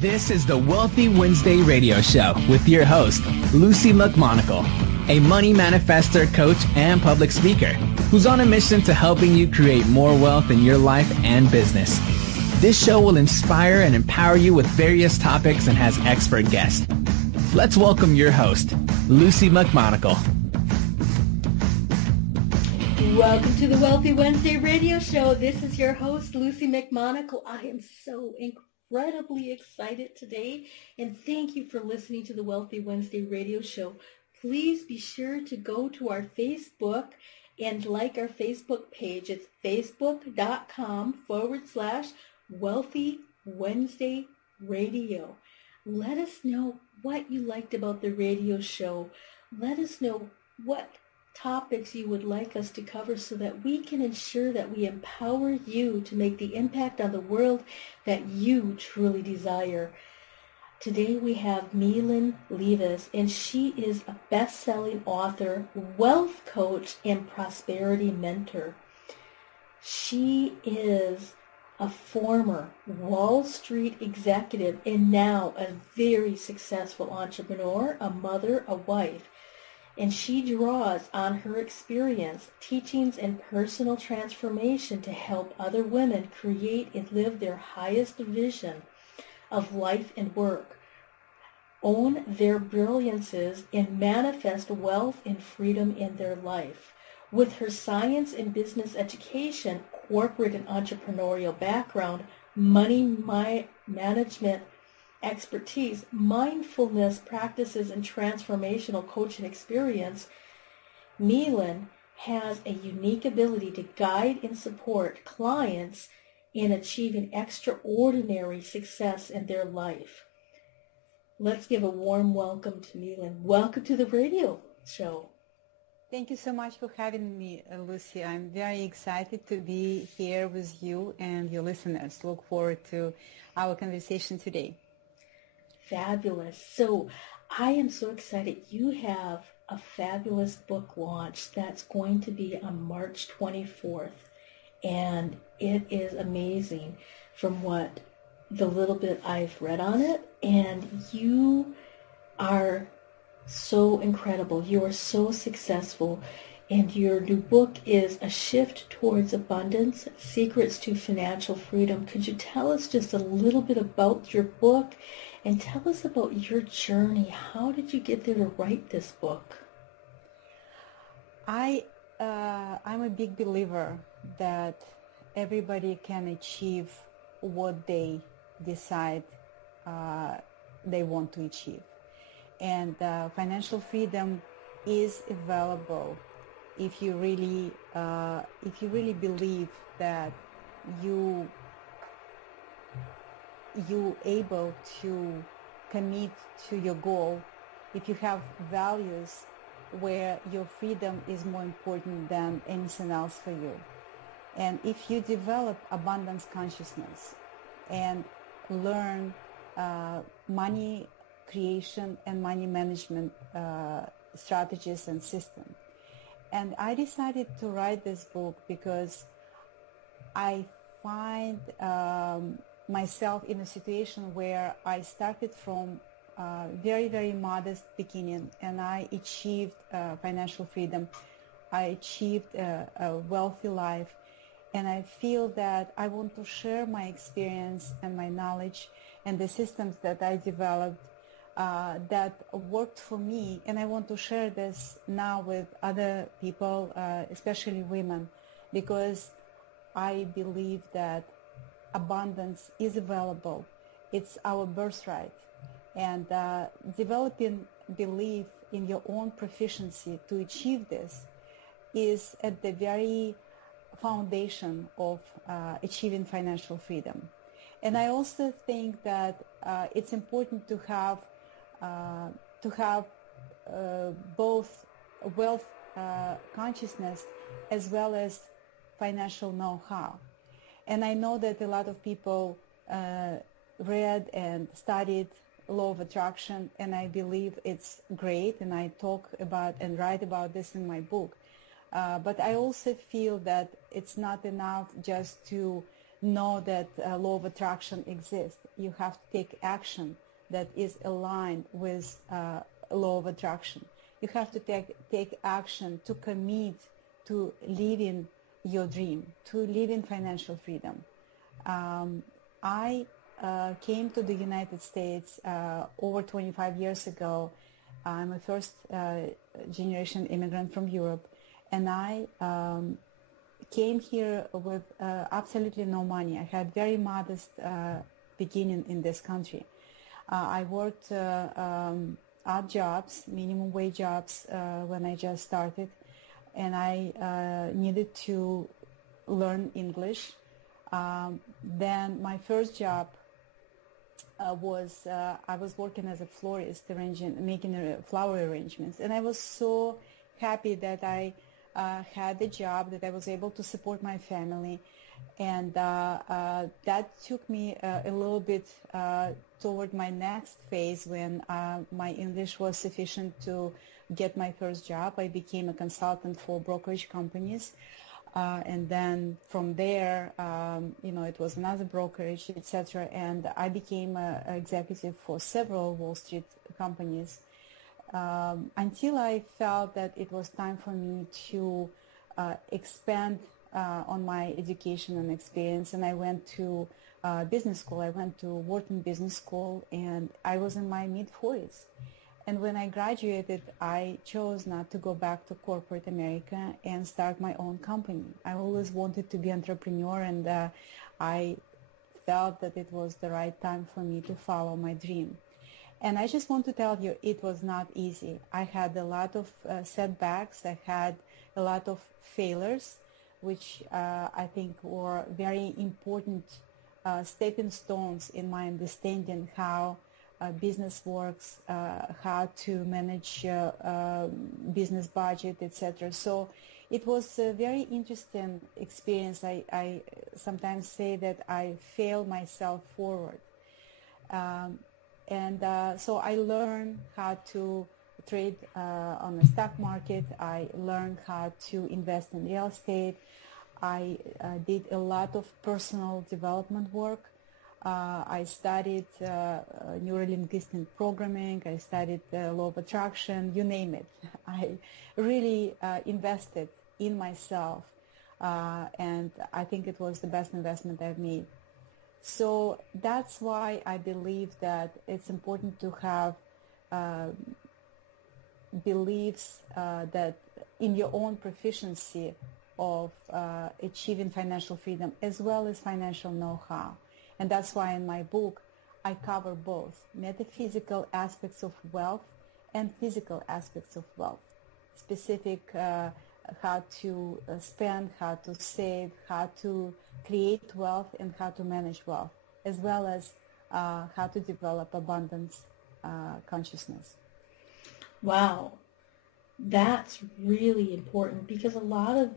This is the Wealthy Wednesday radio show with your host, Lucy McMonagle, a money manifestor, coach, and public speaker who's on a mission to helping you create more wealth in your life and business. This show will inspire and empower you with various topics and has expert guests. Let's welcome your host, Lucy McMonagle. Welcome to the Wealthy Wednesday radio show. This is your host, Lucy McMonagle. I am so incredibly excited today, and thank you for listening to the Wealthy Wednesday radio show. Please be sure to go to our Facebook and like our Facebook page. It's facebook.com/Wealthy Wednesday Radio. Let us know what you liked about the radio show. Let us know what topics you would like us to cover so that we can ensure that we empower you to make the impact on the world that you truly desire. Today we have Millen Livis, and she is a best-selling author, wealth coach, and prosperity mentor. She is a former Wall Street executive and now a very successful entrepreneur, a mother, a wife. And she draws on her experience, teachings, and personal transformation to help other women create and live their highest vision of life and work, own their brilliances, and manifest wealth and freedom in their life. With her science and business education, corporate and entrepreneurial background, money management expertise, mindfulness practices, and transformational coaching experience, Millen has a unique ability to guide and support clients in achieving extraordinary success in their life. Let's give a warm welcome to Millen. Welcome to the radio show. Thank you so much for having me, Lucy. I'm very excited to be here with you and your listeners. Look forward to our conversation today. Fabulous. So I am so excited. You have a fabulous book launch that's going to be on March 24th. And it is amazing from what the little bit I've read on it. And you are so incredible. You are so successful. And your new book is A Shift Towards Abundance, Secrets to Financial Freedom. Could you tell us just a little bit about your book and tell us about your journey? How did you get there to write this book? I'm a big believer that everybody can achieve what they decide they want to achieve. And financial freedom is available if you really believe that you able to commit to your goal, if you have values where your freedom is more important than anything else for you. And if you develop abundance consciousness and learn money creation and money management strategies and systems. And I decided to write this book because I find myself in a situation where I started from very, very modest beginning, and I achieved financial freedom. I achieved a wealthy life, and I feel that I want to share my experience and my knowledge and the systems that I developed that worked for me, and I want to share this now with other people, especially women, because I believe that abundance is available. It's our birthright. And developing belief in your own proficiency to achieve this is at the very foundation of achieving financial freedom. And I also think that it's important to have both wealth consciousness as well as financial know-how. And I know that a lot of people read and studied law of attraction, and I believe it's great, and I talk about and write about this in my book. But I also feel that it's not enough just to know that law of attraction exists. You have to take action that is aligned with law of attraction. You have to take action to commit to living your dream, to living financial freedom. I came to the United States over 25 years ago. I'm a first generation immigrant from Europe, and I came here with absolutely no money. I had very modest beginning in this country. I worked odd jobs, minimum wage jobs when I just started, and I needed to learn English. Then my first job was I was working as a florist, making flower arrangements, and I was so happy that I had the job, that I was able to support my family, and that took me a little bit toward my next phase when my English was sufficient to get my first job. I became a consultant for brokerage companies. And then from there, it was another brokerage, etc. And I became an executive for several Wall Street companies until I felt that it was time for me to expand on my education and experience. And I went to business school. I went to Wharton Business School, and I was in my mid-40s. And when I graduated, I chose not to go back to corporate America and start my own company. I always wanted to be an entrepreneur, and I felt that it was the right time for me to follow my dream. And I just want to tell you, it was not easy. I had a lot of setbacks. I had a lot of failures, which I think were very important stepping stones in my understanding how business works, how to manage business budget, etc. So it was a very interesting experience. I sometimes say that I failed myself forward. So I learned how to trade on the stock market. I learned how to invest in real estate. I did a lot of personal development work. I studied neurolinguistic programming. I studied law of attraction, you name it. I really invested in myself, and I think it was the best investment I've made. So that's why I believe that it's important to have beliefs that in your own proficiency of achieving financial freedom as well as financial know-how. And that's why in my book, I cover both metaphysical aspects of wealth and physical aspects of wealth, specific how to spend, how to save, how to create wealth, and how to manage wealth, as well as how to develop abundance consciousness. Wow, that's really important, because a lot of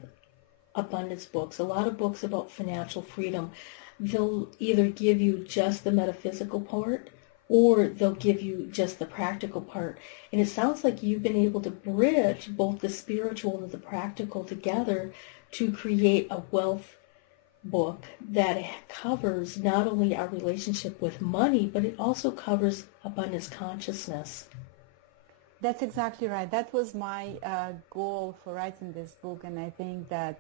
abundance books, a lot of books about financial freedom, they'll either give you just the metaphysical part, or they'll give you just the practical part. And it sounds like you've been able to bridge both the spiritual and the practical together to create a wealth book that covers not only our relationship with money, but it also covers abundance consciousness. That's exactly right. That was my goal for writing this book, and I think that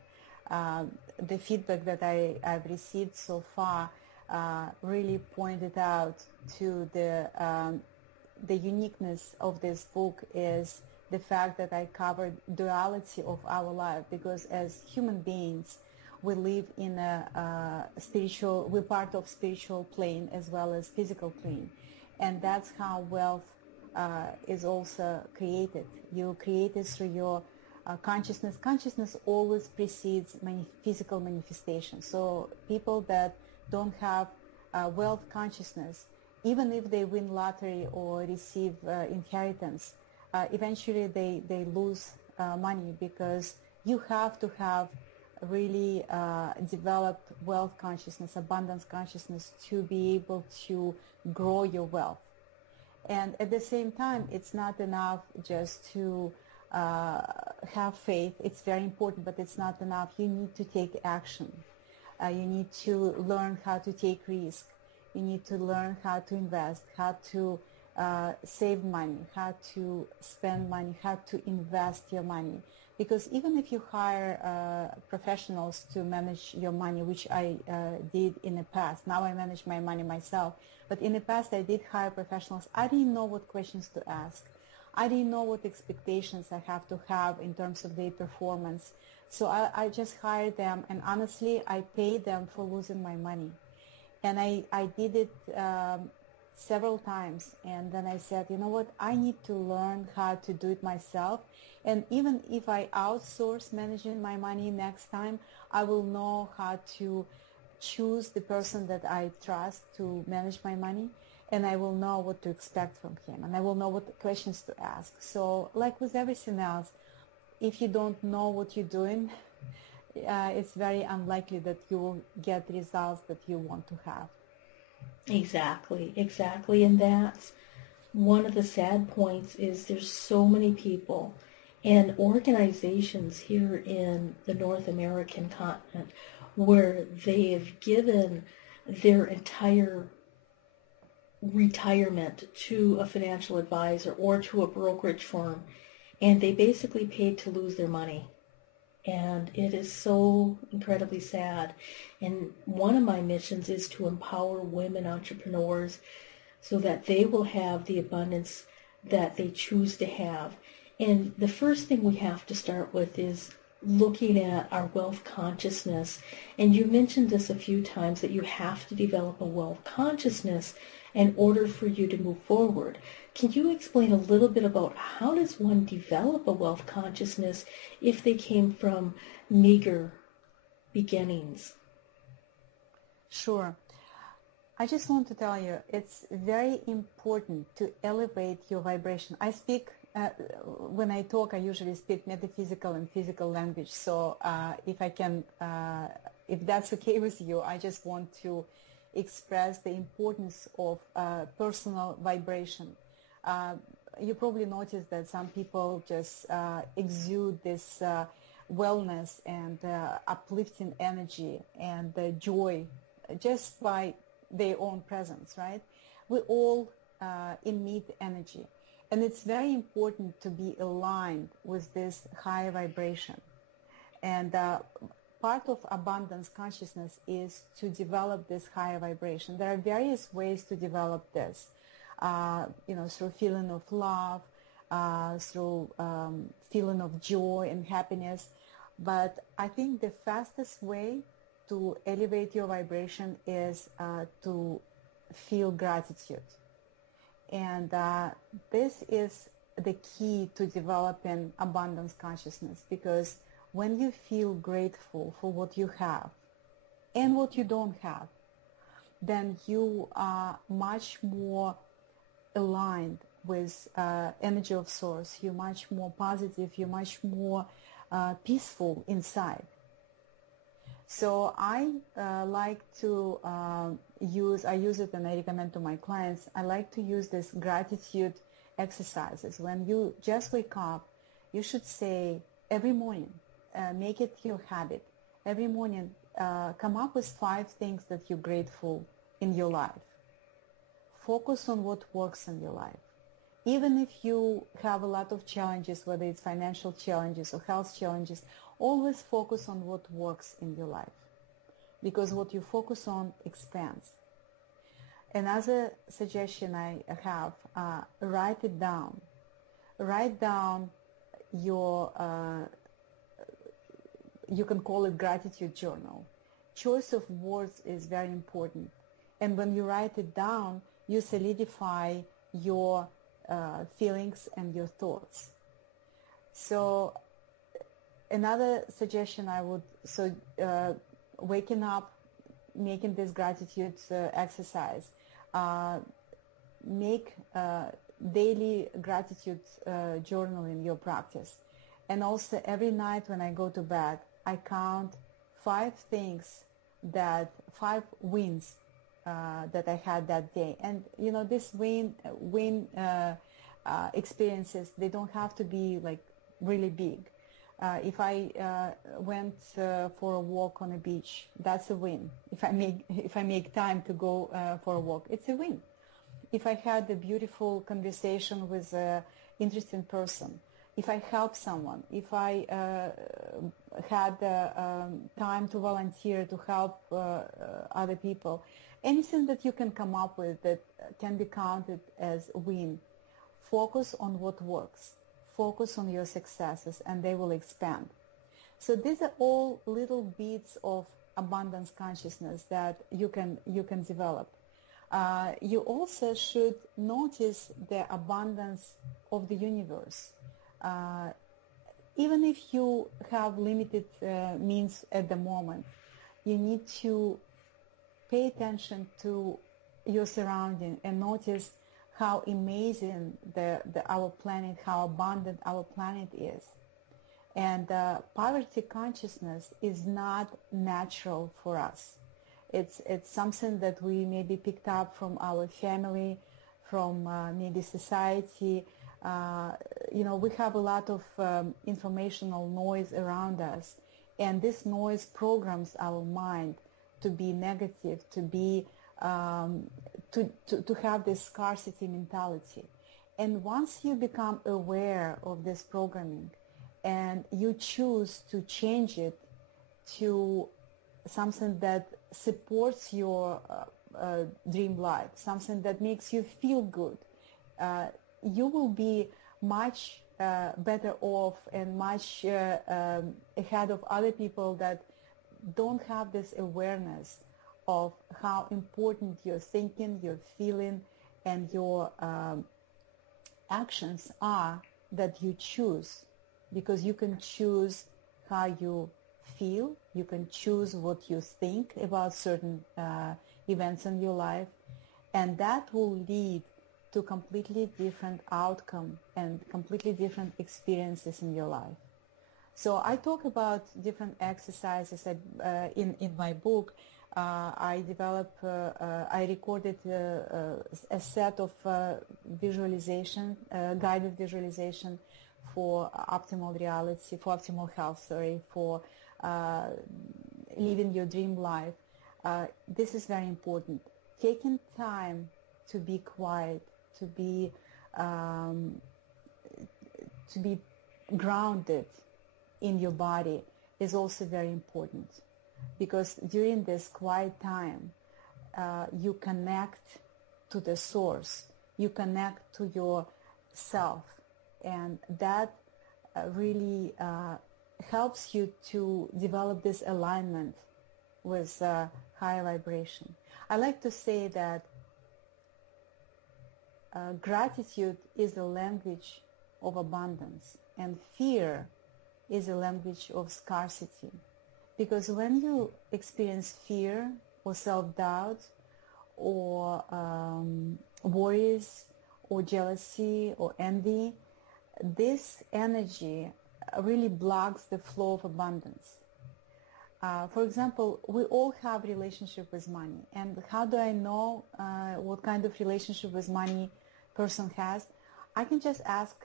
the feedback that I've received so far really pointed out to the uniqueness of this book is the fact that I covered duality of our life, because as human beings, we live in we're part of spiritual plane as well as physical plane. And that's how wealth is also created. You create it through your consciousness. Consciousness always precedes physical manifestation. So people that don't have wealth consciousness, even if they win lottery or receive inheritance, eventually they lose money, because you have to have really developed wealth consciousness, abundance consciousness, to be able to grow your wealth. And at the same time, it's not enough just to have faith. It's very important, but it's not enough. You need to take action. You need to learn how to take risk. You need to learn how to invest, how to save money, how to spend money, how to invest your money. Because even if you hire professionals to manage your money, which I did in the past, now I manage my money myself, but in the past I did hire professionals, I didn't know what questions to ask. I didn't know what expectations I have to have in terms of their performance. So I just hired them, and honestly, I paid them for losing my money. And I did it several times, and then I said, you know what, I need to learn how to do it myself. And even if I outsource managing my money next time, I will know how to choose the person that I trust to manage my money, and I will know what to expect from him, and I will know what questions to ask. So like with everything else, if you don't know what you're doing, it's very unlikely that you will get the results that you want to have. Exactly. And that's one of the sad points is there's so many people and organizations here in the North American continent where they have given their entire retirement to a financial advisor or to a brokerage firm, and they basically paid to lose their money. And it is so incredibly sad. And one of my missions is to empower women entrepreneurs so that they will have the abundance that they choose to have. And the first thing we have to start with is looking at our wealth consciousness. And you mentioned this a few times, that you have to develop a wealth consciousness in order for you to move forward. Can you explain a little bit about how does one develop a wealth consciousness if they came from meager beginnings? Sure. I just want to tell you, it's very important to elevate your vibration. I speak, when I talk, I usually speak metaphysical and physical language. So if that's okay with you, I just want to express the importance of personal vibration. You probably noticed that some people just exude this wellness and uplifting energy and joy just by their own presence, right? We all emit energy, and it's very important to be aligned with this higher vibration. And part of abundance consciousness is to develop this higher vibration. There are various ways to develop this. Through feeling of love, through feeling of joy and happiness. But I think the fastest way to elevate your vibration is to feel gratitude. And this is the key to developing abundance consciousness, because when you feel grateful for what you have and what you don't have, then you are much more aligned with energy of source. You're much more positive, you're much more peaceful inside. So I like to I use it and I recommend to my clients, I like to use this gratitude exercises. When you just wake up, you should say every morning, make it your habit. Every morning, come up with 5 things that you're grateful in your life. Focus on what works in your life. Even if you have a lot of challenges, whether it's financial challenges or health challenges, always focus on what works in your life, because what you focus on expands. Another suggestion I have, write it down. Write down your, you can call it gratitude journal. Choice of words is very important. And when you write it down, you solidify your feelings and your thoughts. So another suggestion I would, waking up, making this gratitude exercise, make daily gratitude journaling your practice. And also every night when I go to bed, I count 5 wins that I had that day. And this win experiences, they don't have to be like really big. If I went for a walk on a beach, that's a win. If I make time to go for a walk, it's a win. If I had a beautiful conversation with an interesting person, if I help someone, if I had time to volunteer to help other people, anything that you can come up with that can be counted as a win, focus on what works. Focus on your successes and they will expand. So these are all little bits of abundance consciousness that you can develop. You also should notice the abundance of the universe. Even if you have limited means at the moment, you need to pay attention to your surrounding and notice how amazing our planet, how abundant our planet is. And poverty consciousness is not natural for us. It's something that we maybe picked up from our family, from maybe society. We have a lot of informational noise around us, and this noise programs our mind to be negative, to be to have this scarcity mentality. And once you become aware of this programming and you choose to change it to something that supports your dream life, something that makes you feel good, you will be much better off and much ahead of other people that don't have this awareness of how important your thinking, your feeling, and your actions are that you choose. Because you can choose how you feel, you can choose what you think about certain events in your life, and that will lead to completely different outcome and completely different experiences in your life. So I talk about different exercises in my book. I recorded a set of guided visualization for optimal reality, for optimal health, for living your dream life. This is very important. Taking time to be quiet, to be grounded in your body is also very important, because during this quiet time, you connect to the source, you connect to yourself, and that really helps you to develop this alignment with higher vibration. I like to say that gratitude is the language of abundance, and fear is a language of scarcity. Because when you experience fear or self-doubt or worries or jealousy or envy, this energy really blocks the flow of abundance. For example, we all have relationship with money. And how do I know what kind of relationship with money person has? I can just ask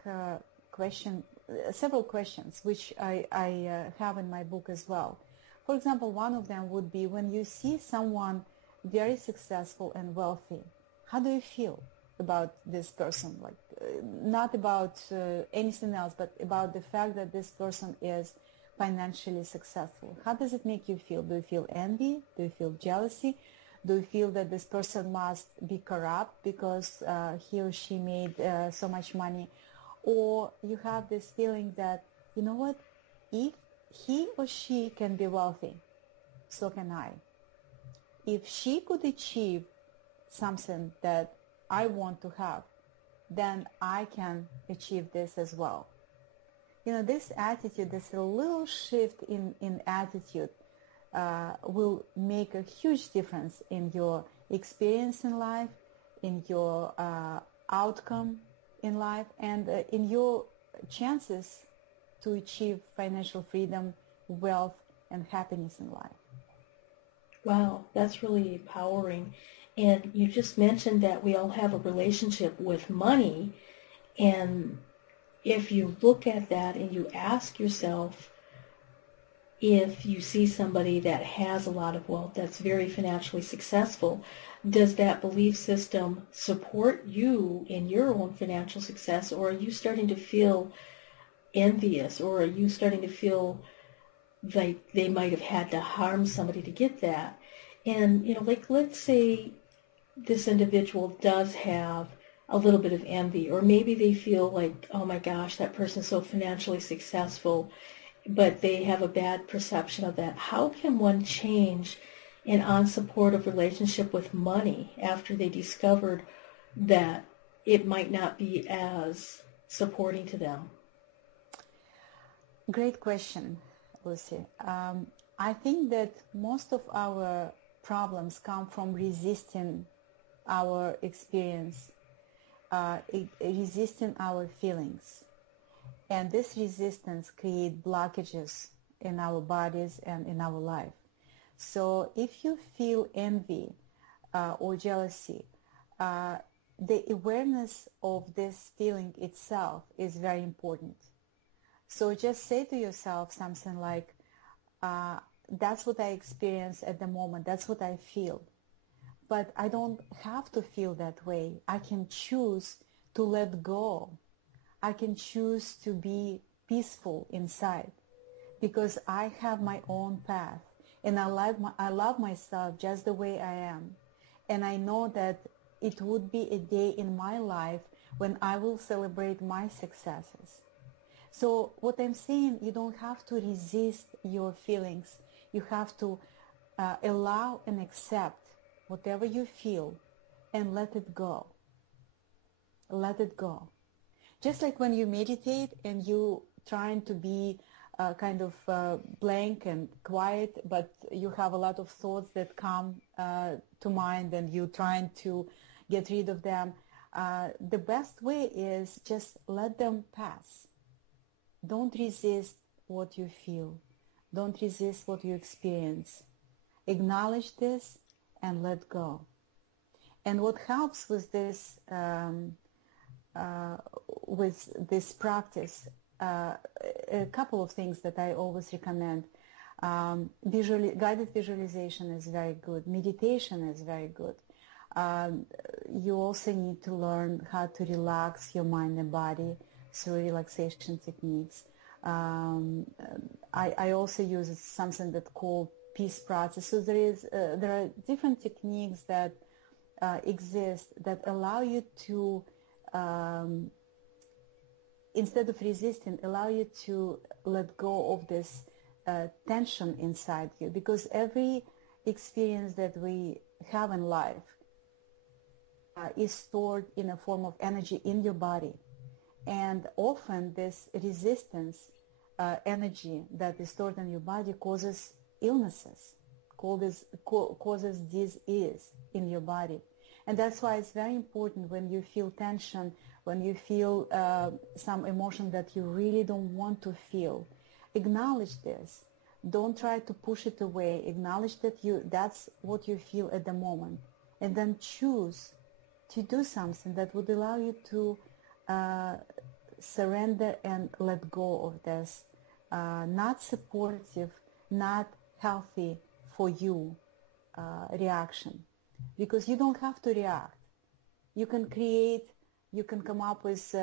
several questions, which I have in my book as well. For example, one of them would be, when you see someone very successful and wealthy, how do you feel about this person? Like, not about anything else, but about the fact that this person is financially successful. How does it make you feel? Do you feel envy? Do you feel jealousy? Do you feel that this person must be corrupt because he or she made so much money? Or you have this feeling that, you know what, if he or she can be wealthy, so can I. If she could achieve something that I want to have, then I can achieve this as well. You know, this attitude, this little shift in attitude will make a huge difference in your experience in life, in your outcome in life, and in your chances to achieve financial freedom, wealth, and happiness in life. Wow, that's really empowering. And you just mentioned that we all have a relationship with money, and if you look at that and you ask yourself, if you see somebody that has a lot of wealth, that's very financially successful, does that belief system support you in your own financial success, or are you starting to feel envious, or are you starting to feel like they might have had to harm somebody to get that? And, like, let's say this individual does have a little bit of envy, or maybe they feel like, oh my gosh, that person's so financially successful, but they have a bad perception of that. How can one change an unsupportive relationship with money after they discovered that it might not be as supporting to them? Great question, Lucy. I think that most of our problems come from resisting our experience, resisting our feelings. And this resistance creates blockages in our bodies and in our life. So if you feel envy or jealousy, the awareness of this feeling itself is very important. So just say to yourself something like, that's what I experience at the moment, that's what I feel. But I don't have to feel that way. I can choose to let go. I can choose to be peaceful inside because I have my own path, and I love myself just the way I am. And I know that it would be a day in my life when I will celebrate my successes. So what I'm saying, you don't have to resist your feelings. You have to allow and accept whatever you feel and let it go. Let it go. Just like when you meditate and you trying to be kind of blank and quiet, but you have a lot of thoughts that come to mind and you're trying to get rid of them. The best way is just let them pass. Don't resist what you feel. Don't resist what you experience. Acknowledge this and let go. And what helps with this practice, a couple of things that I always recommend. Guided visualization is very good. Meditation is very good. You also need to learn how to relax your mind and body through relaxation techniques. I also use something that's called peace process. So there are different techniques that exist that allow you to instead of resisting, allow you to let go of this tension inside you, because every experience that we have in life is stored in a form of energy in your body. And often this resistance energy that is stored in your body causes illnesses, causes disease in your body. And that's why it's very important when you feel tension, when you feel some emotion that you really don't want to feel, acknowledge this. Don't try to push it away. Acknowledge that that's what you feel at the moment. And then choose to do something that would allow you to surrender and let go of this not supportive, not healthy for you reaction. Because you don't have to react. You can create, you can come up with,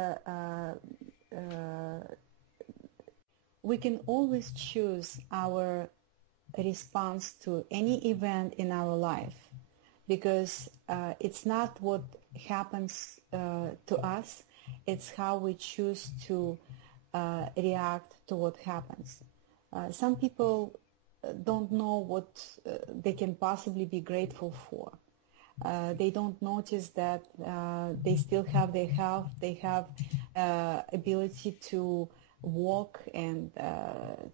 we can always choose our response to any event in our life, because it's not what happens to us, it's how we choose to react to what happens. Some people don't know what they can possibly be grateful for. They don't notice that they still have their health, they have ability to walk and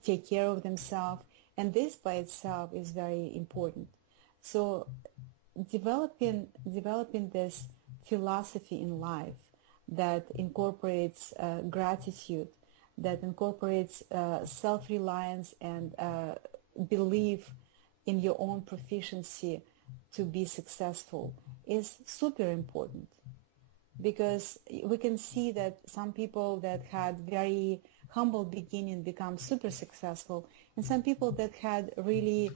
take care of themselves, and this by itself is very important. So developing this philosophy in life that incorporates gratitude, that incorporates self-reliance and belief in your own proficiency to be successful is super important. because we can see that some people that had very humble beginning become super successful, and some people that had really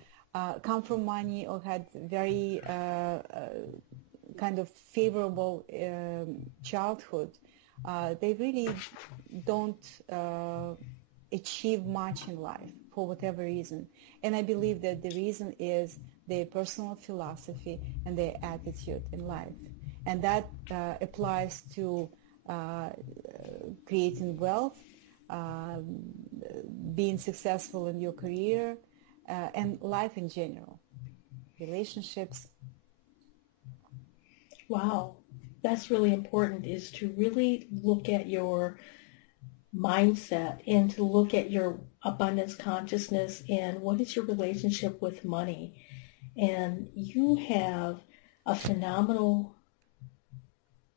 come from money or had very kind of favorable childhood, they really don't achieve much in life for whatever reason. And I believe that the reason is their personal philosophy and their attitude in life. And that applies to creating wealth, being successful in your career, and life in general, relationships. Wow, that's really important, is to really look at your mindset and to look at your abundance consciousness and what is your relationship with money. And you have a phenomenal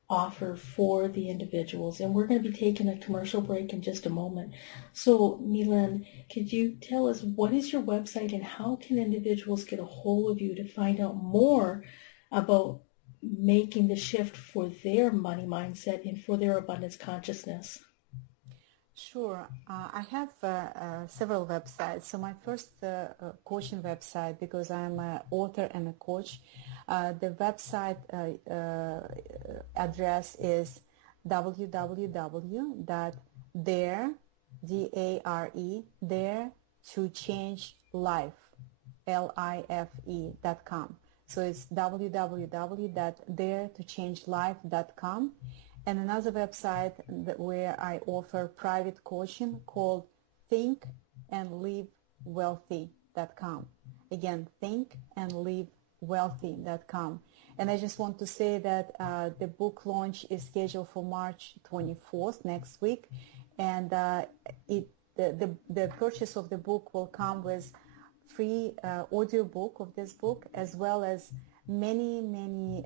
offer for the individuals, and we're going to be taking a commercial break in just a moment. So Millen, could you tell us what is your website and how can individuals get a hold of you to find out more about making the shift for their money mindset and for their abundance consciousness? Sure. I have several websites. So my first coaching website, because I'm an author and a coach, the website address is www.dare, D-A-R-E, dare to change life, L-I-F-E.com. So it's www.daretochange.life.com. And another website where I offer private coaching called thinkandlivewealthy.com. Again, thinkandlivewealthy.com. And I just want to say that the book launch is scheduled for March 24th, next week. And the purchase of the book will come with free audio book of this book, as well as many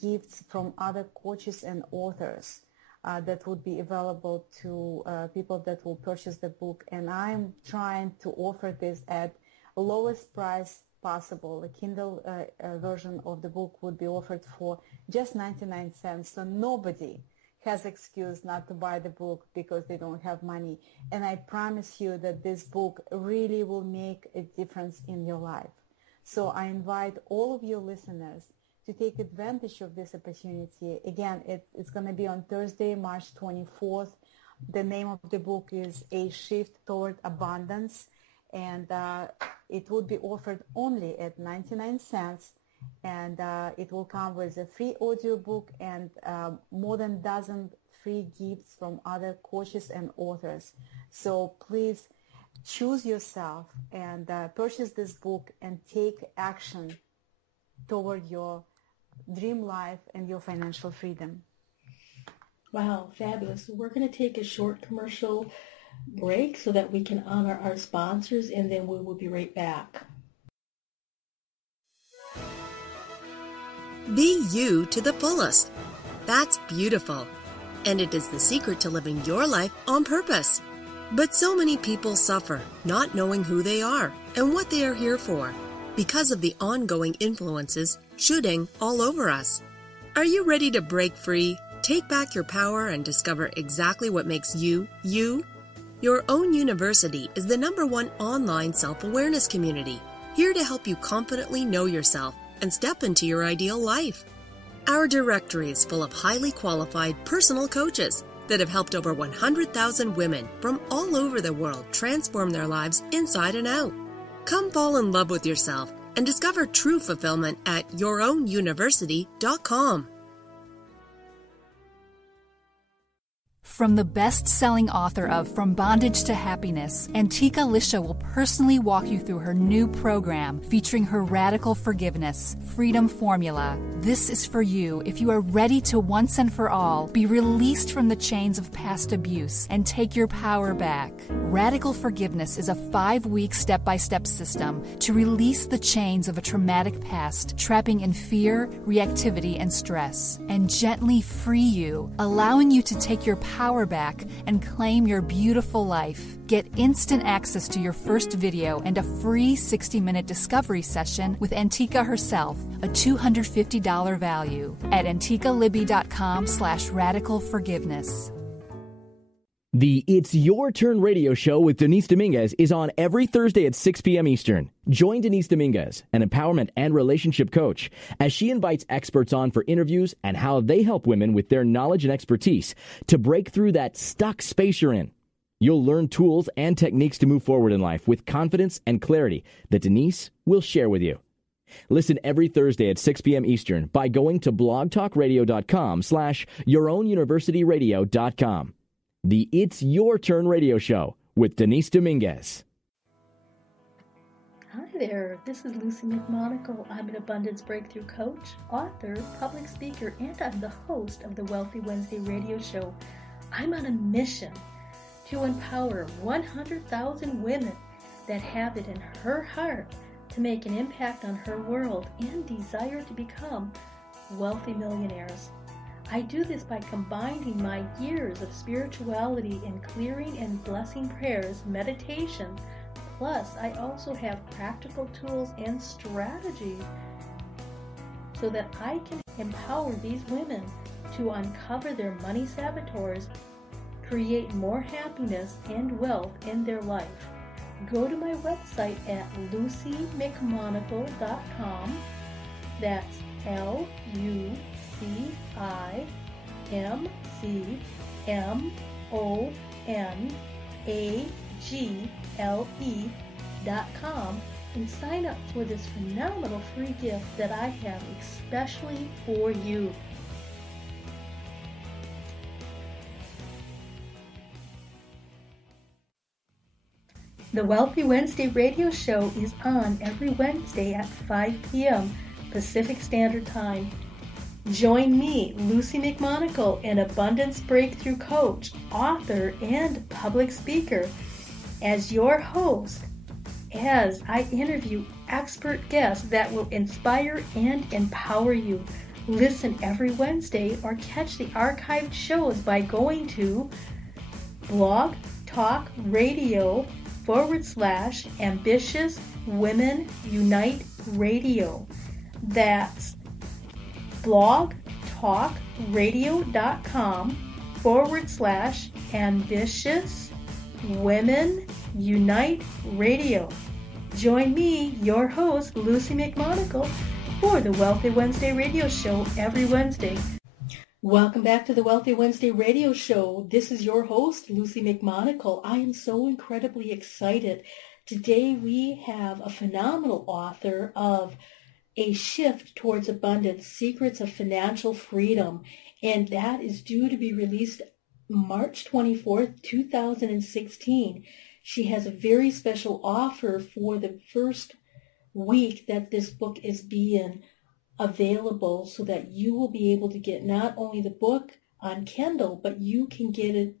gifts from other coaches and authors that would be available to people that will purchase the book. And I'm trying to offer this at lowest price possible. The Kindle version of the book would be offered for just 99 cents. So nobody has excuse not to buy the book because they don't have money. And I promise you that this book really will make a difference in your life. So I invite all of your listeners to take advantage of this opportunity. Again, it's going to be on Thursday, March 24th. The name of the book is A Shift Toward Abundance, and it would be offered only at 99 cents, and it will come with a free audio book and more than a dozen free gifts from other coaches and authors. So please choose yourself and purchase this book and take action toward your dream life and your financial freedom. Wow, fabulous. We're going to take a short commercial break so that we can honor our sponsors, and then we will be right back. Be you to the fullest. That's beautiful. And it is the secret to living your life on purpose. But so many people suffer not knowing who they are and what they are here for because of the ongoing influences shooting all over us. Are you ready to break free, take back your power, and discover exactly what makes you, you? Your Own University is the #1 online self-awareness community, here to help you confidently know yourself and step into your ideal life. Our directory is full of highly qualified personal coaches that have helped over 100,000 women from all over the world transform their lives inside and out. Come fall in love with yourself and discover true fulfillment at yourownuniversity.com. From the best-selling author of From Bondage to Happiness, Antika Lisha will personally walk you through her new program featuring her Radical Forgiveness Freedom Formula. This is for you if you are ready to once and for all be released from the chains of past abuse and take your power back. Radical Forgiveness is a 5-week step-by-step system to release the chains of a traumatic past, trapping in fear, reactivity, and stress, and gently free you, allowing you to take your power back and claim your beautiful life. Get instant access to your first video and a free 60-minute discovery session with Antika herself, a $250 value, at antikalibby.com/radicalforgiveness. The It's Your Turn radio show with Denise Dominguez is on every Thursday at 6 p.m. Eastern. Join Denise Dominguez, an empowerment and relationship coach, as she invites experts on for interviews and how they help women with their knowledge and expertise to break through that stuck space you're in. You'll learn tools and techniques to move forward in life with confidence and clarity that Denise will share with you. Listen every Thursday at 6 p.m. Eastern by going to blogtalkradio.com/yourownuniversityradio.com. The It's Your Turn radio show with Denise Dominguez. Hi there, this is Lucy McMonagle. I'm an abundance breakthrough coach, author, public speaker, and I'm the host of the Wealthy Wednesday radio show. I'm on a mission to empower 100,000 women that have it in her heart to make an impact on her world and desire to become wealthy millionaires. I do this by combining my years of spirituality in clearing and blessing prayers, meditation, plus I also have practical tools and strategies so that I can empower these women to uncover their money saboteurs, create more happiness and wealth in their life. Go to my website at lucymcmonagle.com. That's LucyMcmonagle.com and sign up for this phenomenal free gift that I have especially for you. The Wealthy Wednesday radio show is on every Wednesday at 5 p.m. Pacific Standard Time. Join me, Lucy McMonagle, an abundance breakthrough coach, author, and public speaker, as your host, as I interview expert guests that will inspire and empower you. Listen every Wednesday or catch the archived shows by going to Blog Talk Radio /Ambitious Women Unite Radio. That's blogtalkradio.com /Ambitious Women Unite Radio. Join me, your host, Lucy McMonagle, for the Wealthy Wednesday radio show every Wednesday. Welcome back to the Wealthy Wednesday radio show. This is your host, Lucy McMonagle. I am so incredibly excited. Today we have a phenomenal author of A Shift Towards Abundance, Secrets of Financial Freedom, and that is due to be released March 24th, 2016. She has a very special offer for the first week that this book is being available, so that you will be able to get not only the book on Kindle, but you can get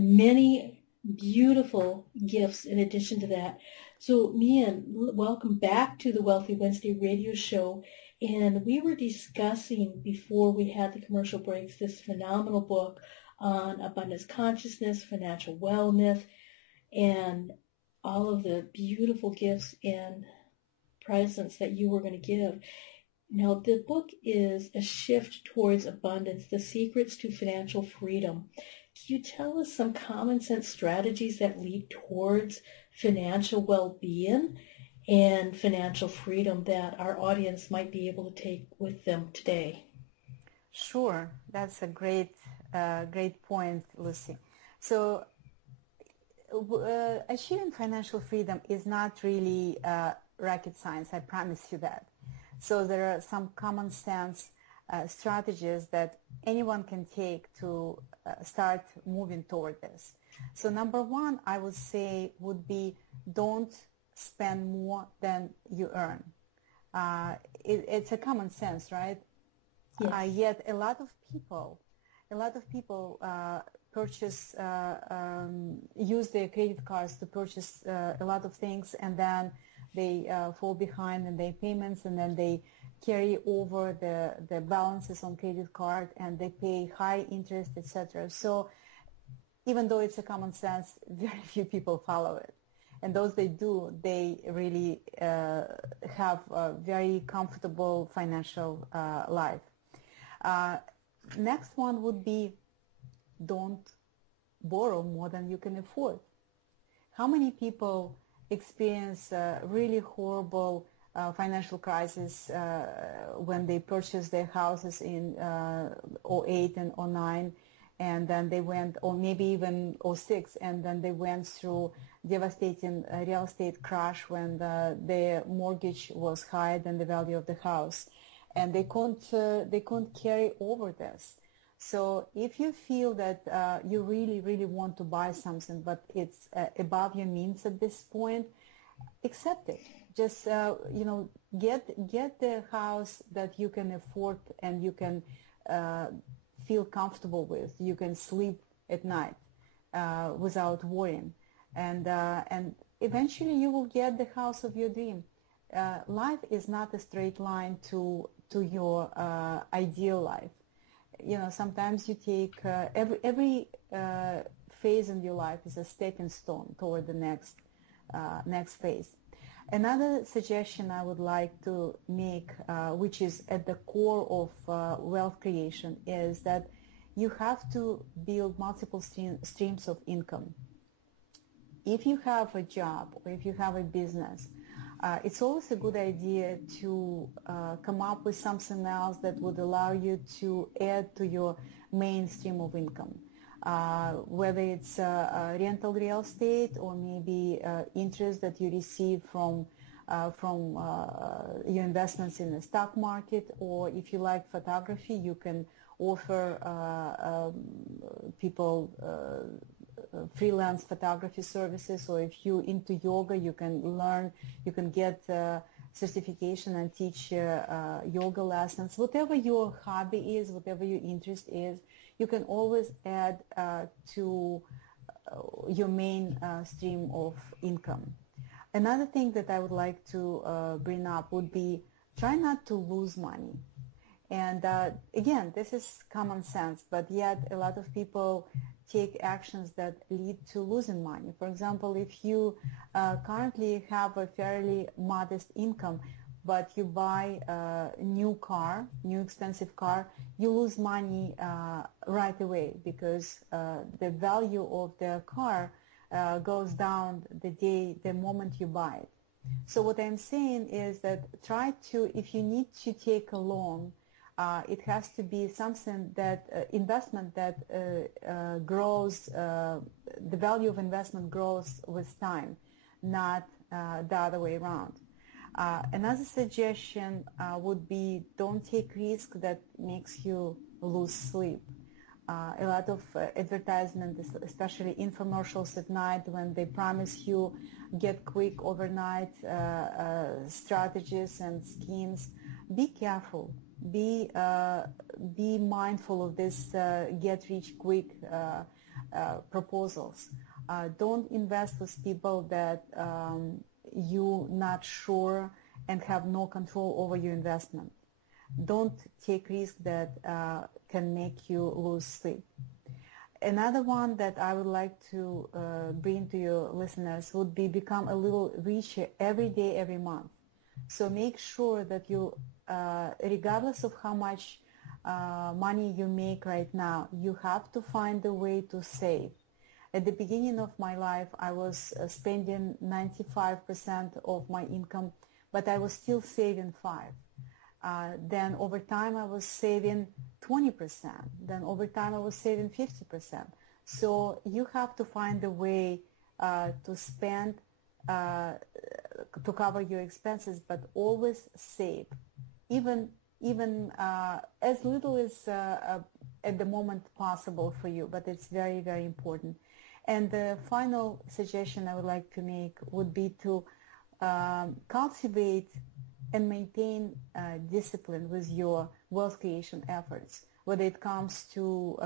many beautiful gifts in addition to that. So, Mian, welcome back to the Wealthy Wednesday radio show. And we were discussing before we had the commercial breaks this phenomenal book on abundance consciousness, financial wellness, and all of the beautiful gifts and presents that you were going to give. Now, the book is A Shift Towards Abundance, The Secrets to Financial Freedom. Can you tell us some common sense strategies that lead towards financial well-being and financial freedom that our audience might be able to take with them today? Sure. That's a great point, Lucy. So achieving financial freedom is not really rocket science, I promise you that. So there are some common sense strategies that anyone can take to start moving toward this. So number one, I would say, would be don't spend more than you earn. It's a common sense, right? Yes. Yet a lot of people purchase, use their credit cards to purchase a lot of things, and then they fall behind in their payments, and then they carry over the balances on credit card, and they pay high interest, etc. So even though it's a common sense, very few people follow it. And those they do, they really have a very comfortable financial life. Next one would be, don't borrow more than you can afford. How many people experience really horrible financial crisis when they purchased their houses in 08 and 09, and then they went, or maybe even 06, and then they went through devastating real estate crash when their mortgage was higher than the value of the house, and they couldn't carry over this. So if you feel that you really want to buy something, but it's above your means at this point, accept it. Just get the house that you can afford and you can feel comfortable with. You can sleep at night without worrying, and eventually you will get the house of your dream. Life is not a straight line to your ideal life. Sometimes you take every phase in your life is a stepping stone toward the next phase. Another suggestion I would like to make, which is at the core of wealth creation, is that you have to build multiple streams of income. If you have a job or if you have a business, it's always a good idea to come up with something else that would allow you to add to your main stream of income. Whether it's rental real estate or maybe interest that you receive from your investments in the stock market, or if you like photography, you can offer people freelance photography services, or if you're into yoga, you can get certification and teach yoga lessons. Whatever your hobby is, whatever your interest is, you can always add to your main stream of income. Another thing that I would like to bring up would be, try not to lose money. And again, this is common sense, but yet a lot of people take actions that lead to losing money. For example, if you currently have a fairly modest income, but you buy a new expensive car, you lose money right away, because the value of the car goes down the moment you buy it. So what I'm saying is that if you need to take a loan, it has to be something that investment that grows, the value of investment grows with time, not the other way around. Another suggestion would be, don't take risk that makes you lose sleep. A lot of advertisements, especially infomercials at night, when they promise you get quick overnight strategies and schemes, be careful. Be mindful of this get rich quick proposals. Don't invest with people that you're not sure and have no control over your investment. Don't take risks that can make you lose sleep. Another one that I would like to bring to your listeners would be, become a little richer every day, every month. So make sure that you, regardless of how much money you make right now, you have to find a way to save. At the beginning of my life, I was spending 95% of my income, but I was still saving 5%. Then over time, I was saving 20%. Then over time, I was saving 50%. So you have to find a way to spend, to cover your expenses, but always save. Even as little as at the moment possible for you, but it's very, very important. And the final suggestion I would like to make would be to cultivate and maintain discipline with your wealth creation efforts, whether it comes to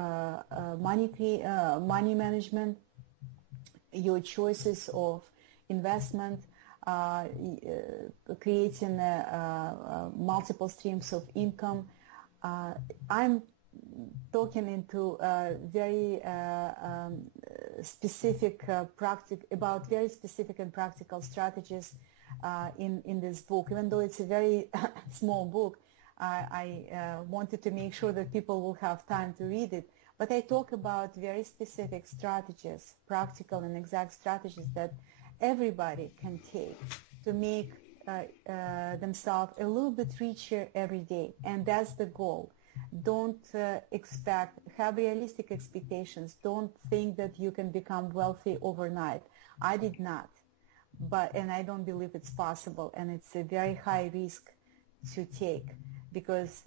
money management, your choices of investment, creating multiple streams of income. I'm talking into very specific about very specific and practical strategies in this book. Even though it's a very small book, I wanted to make sure that people will have time to read it. But I talk about very specific strategies, practical and exact strategies that everybody can take to make themselves a little bit richer every day. And that's the goal. Don't have realistic expectations. Don't think that you can become wealthy overnight. I did not, and I don't believe it's possible. And it's a very high risk to take because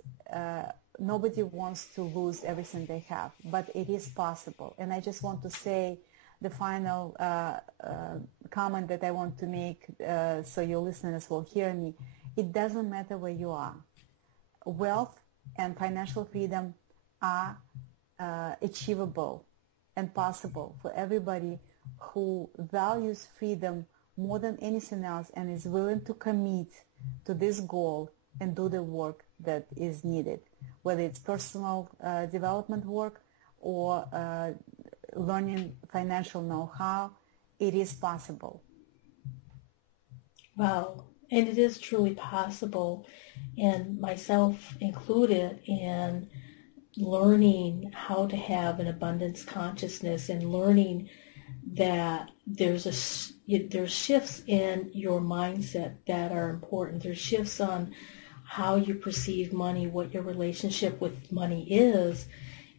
nobody wants to lose everything they have, but it is possible. And I just want to say the final comment that I want to make so your listeners will hear me. It doesn't matter where you are. Wealth and financial freedom are achievable and possible for everybody who values freedom more than anything else and is willing to commit to this goal and do the work that is needed, whether it's personal development work or learning financial know-how. It is possible. Wow. And it is truly possible, and myself included, in learning how to have an abundance consciousness and learning that there's shifts in your mindset that are important. There's shifts on how you perceive money, what your relationship with money is.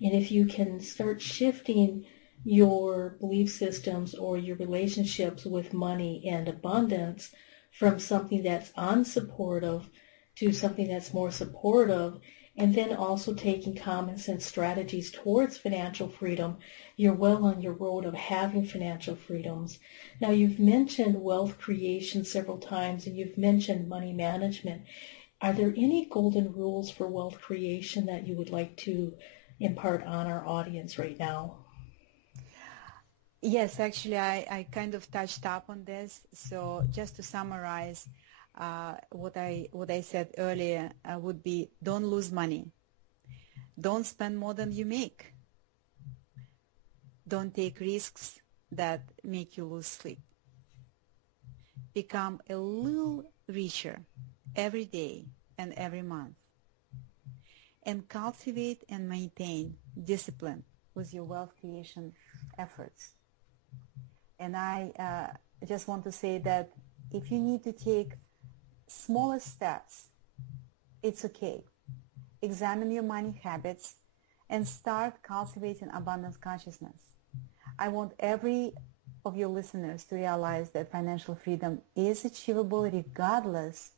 And if you can start shifting your belief systems or your relationships with money and abundance from something that's unsupportive to something that's more supportive, and then also taking common sense strategies towards financial freedom, you're well on your road of having financial freedoms. Now, you've mentioned wealth creation several times, and you've mentioned money management. Are there any golden rules for wealth creation that you would like to impart on our audience right now? Yes, actually, I kind of touched up on this. So just to summarize, what I said earlier would be: don't lose money. Don't spend more than you make. Don't take risks that make you lose sleep. Become a little richer every day and every month. And cultivate and maintain discipline with your wealth creation efforts. And I just want to say that if you need to take smaller steps, it's okay. Examine your money habits and start cultivating abundance consciousness. I want every of your listeners to realize that financial freedom is achievable regardless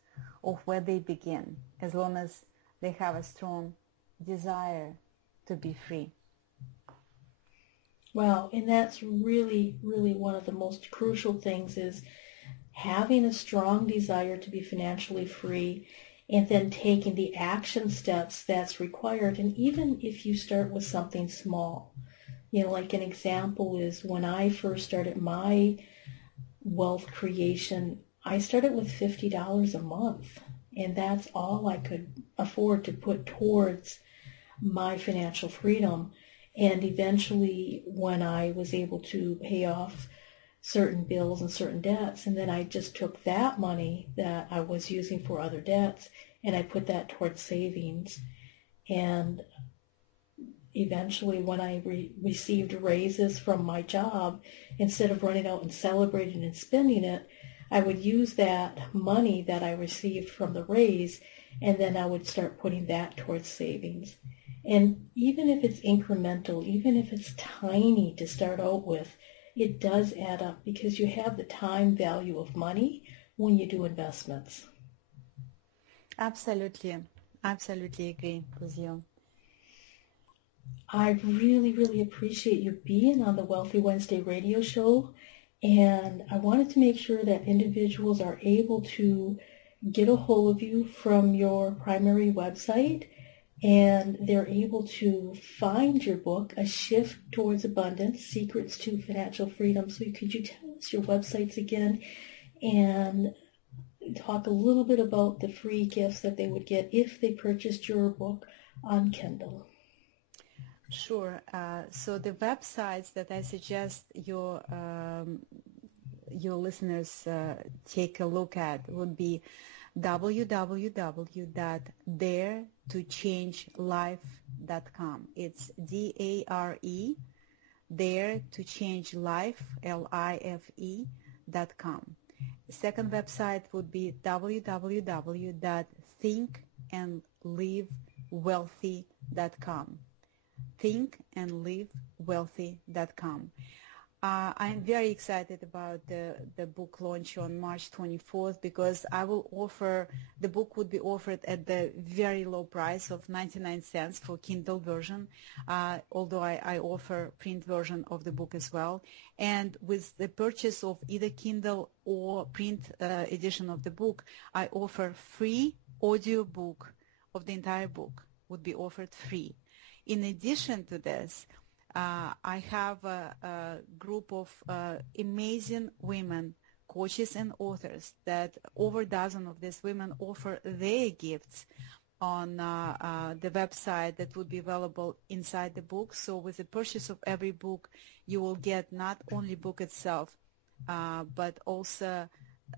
of where they begin, as long as they have a strong desire to be free. Wow, and that's really, really one of the most crucial things, is having a strong desire to be financially free and then taking the action steps that's required. And even if you start with something small, like an example is when I first started my wealth creation, I started with $50 a month, and that's all I could afford to put towards my financial freedom. And eventually, when I was able to pay off certain bills and certain debts, and then I just took that money that I was using for other debts and I put that towards savings. And eventually, when I received raises from my job, instead of running out and celebrating and spending it, I would use that money that I received from the raise, and then I would start putting that towards savings. And even if it's incremental, even if it's tiny to start out with, it does add up, because you have the time value of money when you do investments. Absolutely. Absolutely agree with you. I really, really appreciate you being on the Wealthy Wednesday radio show. And I wanted to make sure that individuals are able to get a hold of you from your primary website, and they're able to find your book, A Shift Towards Abundance, Secrets to Financial Freedom. So could you tell us your websites again and talk a little bit about the free gifts that they would get if they purchased your book on Kindle. Sure. So the websites that I suggest your listeners take a look at would be www.daretochange.life.com. It's DARE, Dare to Change Life, LIFE.com. The second website would be www.thinkandlivewealthy.com. thinkandlivewealthy.com. I'm very excited about the book launch on March 24th because the book would be offered at the very low price of 99 cents for Kindle version, although I offer print version of the book as well. And with the purchase of either Kindle or print edition of the book, I offer free audio book of the entire book would be offered free. In addition to this, I have a group of amazing women, coaches and authors that over a dozen of these women offer their gifts on the website that would be available inside the book. So with the purchase of every book, you will get not only book itself, but also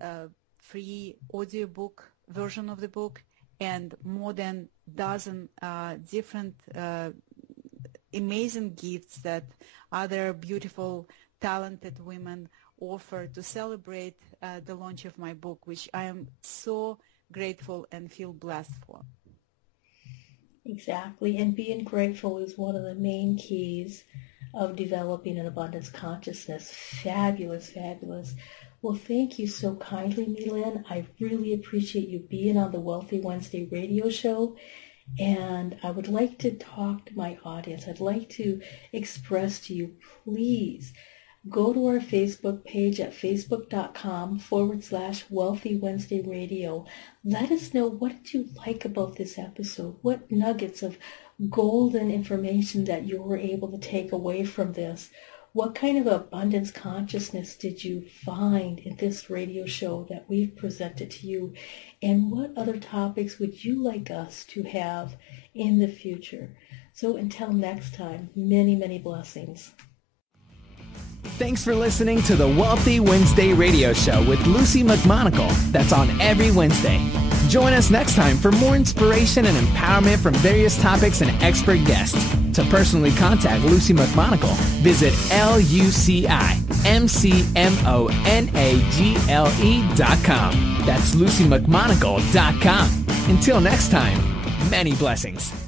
a free audiobook version of the book and more than a dozen different amazing gifts that other beautiful, talented women offer to celebrate the launch of my book, which I am so grateful and feel blessed for. Exactly, and being grateful is one of the main keys of developing an abundance consciousness. Fabulous, fabulous. Well, thank you so kindly, Millen. I really appreciate you being on the Wealthy Wednesday radio show. And I would like to talk to my audience. I'd like to express to you, please go to our Facebook page at facebook.com/Wealthy Wednesday Radio. Let us know, what did you like about this episode? What nuggets of golden information that you were able to take away from this? What kind of abundance consciousness did you find in this radio show that we've presented to you? And what other topics would you like us to have in the future? So until next time, many, many blessings. Thanks for listening to the Wealthy Wednesday radio show with Lucy McMonagle. That's on every Wednesday. Join us next time for more inspiration and empowerment from various topics and expert guests. To personally contact Lucy McMonagle, visit LucyMcMonagle.com. That's LucyMcMonagle.com. Until next time, many blessings.